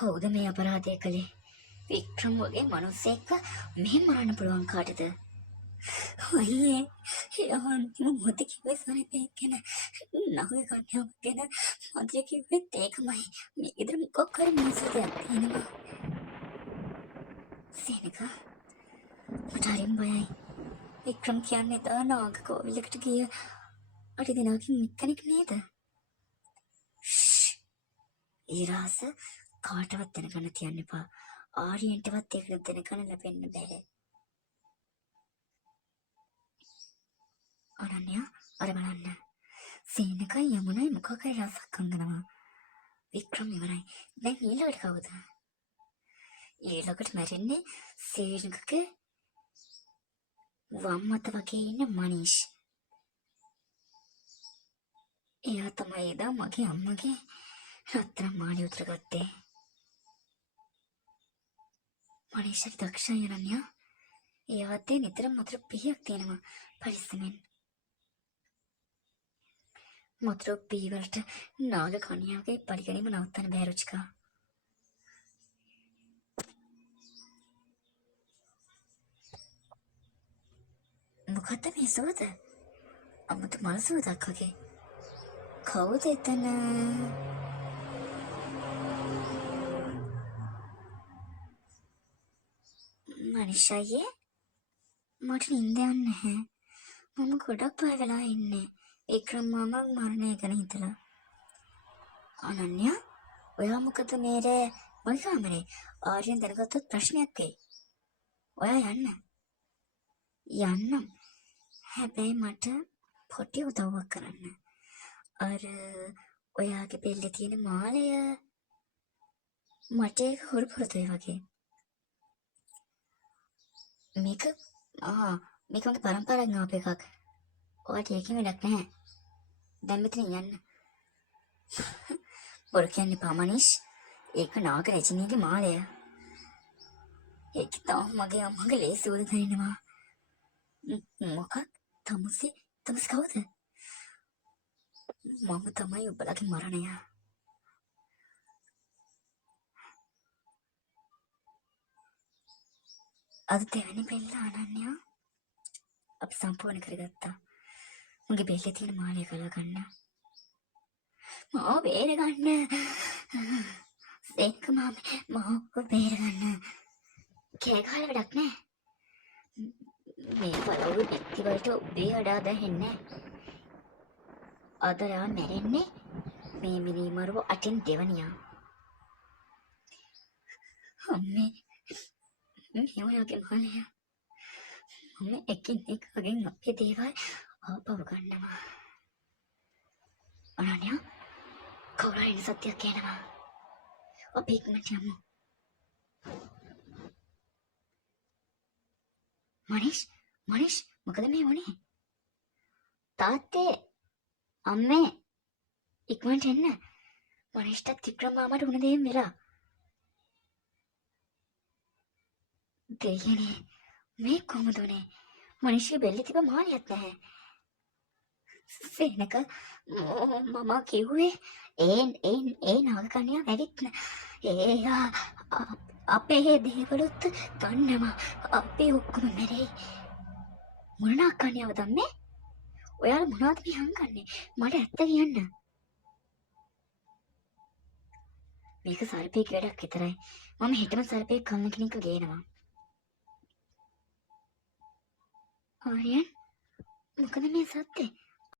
කවුද මේ අපරාධය කළේ? වික්‍රම් වගේ මිනිස්සෙක් මෙහෙම මරන්න පුළුවන් කාටද? අයියේ අන්තිම මොහොතේ කිව්වේ සනීපේ ගැන නහුගේ කන්‍යාව ගැන මදිය කිව්වෙත් ඒකමයි. මේ ගෙදර මොකක් හරි මිනිස්සු දෙයක් තියෙනවා. සේනක මට හරිම බයයි. වික්‍රම් කියන්නේ නාග කෝවිලකට ගිය අට දිනකින් එක්කෙනෙක් නේද? ඊරාස කාටවත් දැනගන්න තියන්න එපා. ආරියන්ටවත් ඒක දැනගන්න ලැබෙන්න බෑ. අනන්‍යා අර බලන්න. සීනකයි යමුනයි මොකක් හරි රසක් හංගනවා. වික්‍රම් ඉවරයි. දැන් ඊළඟට කවුද? ඊළඟට මැරෙන්නේ සීනකගේ වම් අත වගේ ඉන්න මනීෂ්. එයා තමයි එදා මගේ අම්මගේ රත්තරන් මාලි උතර ගත්තේ. මනීෂට දක්ෂයි අනන්‍යා. එයාට නිතරම මතර පිහියක් තියෙනවා පරිස්සමෙන්. මතර පිහිවලට නාග කන්‍යාවගේ පරිගැනීම නවත්තන්න බෑ රුචිකා. මොකද්ද මේ සුවඳ? අමුතු මල් සුවඳක් වගේ. කවුද එතන? මනිෂායේ මට නිින්ද යන්නේ නැහැ. මම ගොඩක් බය වෙලා ඉන්නේ. වික්‍රම් මාමා මරණය ගැන හිතලා. අනන්‍යා ඔයා මොකද මේරේ මගේ කාමරේ? ආර්යන් දැනගත්තොත් ප්‍රශ්නයක් වෙයි. ඔයා යන්න. යන්නම්. හැබැයි මට පොඩි උදව්වක් කරන්න. අර ඔයාගේ බෙල්ලේ තියෙන මාලය මට ඒක හොරු පුරුදුයි වගේ. මේක මගේ පරම්පරාවෙන් ආපු එකක්. ඔයාට ඒකෙන් වැඩක් නැහැ. දැන් මෙතන යන්න. බොරු කියන්න එපා මනීෂ්. ඒක නාග රජිනියගේ මාලය. ඒක තමයි මගේ අම්මගේ ලේසි උද දැනෙනවා. මොකක්? තමුසි කවුද? මම තමයි ඔබලගේ මරණය. අද දෙවැනි බෙල්ල අනන්‍යා අපි සම්පූර්ණ කරගත්තා. මගේ බෙල්ලේ තියෙන මාලය ගලගන්න. මාව බේරගන්න. ඒක මාව බේරගන්න. කෑ ගහලා වැඩක් නැහැ. මේ පළවුරු පිටි වලට ඔබේ අඩා දැහෙන්නේ. අදලා මැරෙන්නේ මේ මිනිමරුව අටින් දෙවනියා. අම්මේ මේ ඔයාගේ මාලය. මම එකින් එකගෙන් අපේ දේවල් ආපහු ගන්නවා. අනන්‍යා කවුරු හරි සත්‍යයක් කියනවා. අපි ඉක්මනට යමු. මනීෂ් මොකද මේ වුනේ? තාත්තේ අම්මේ ඉක්මනට එන්න. මනීෂ්ටත් වික්‍රම් මාමට උන දෙයින් වෙලා. දෙයනේ මේ කොහොමද උනේ? මනීෂ්ගේ බෙල්ලේ තිබ්බ මාලියක් නැහැ. සේනක මම කිව්වේ ඒ නාගකන්‍යාව ඇවිත් එයා අපේ දේවලුත් ගන්නවා. අපි ඔක්කොම මැරෙයි. මොන නාගකන්‍යාවද අම්මේ? ඔයාලා මොනවද මේ හංගන්නේ? මට ඇත්ත කියන්න. මේක සර්පෙක් වැඩක් විතරයි. මම හිතම සර්පෙක් කන්න කෙනෙක්ව ගේනවා. ආර්යන් මොකද මේ සත්‍යේ?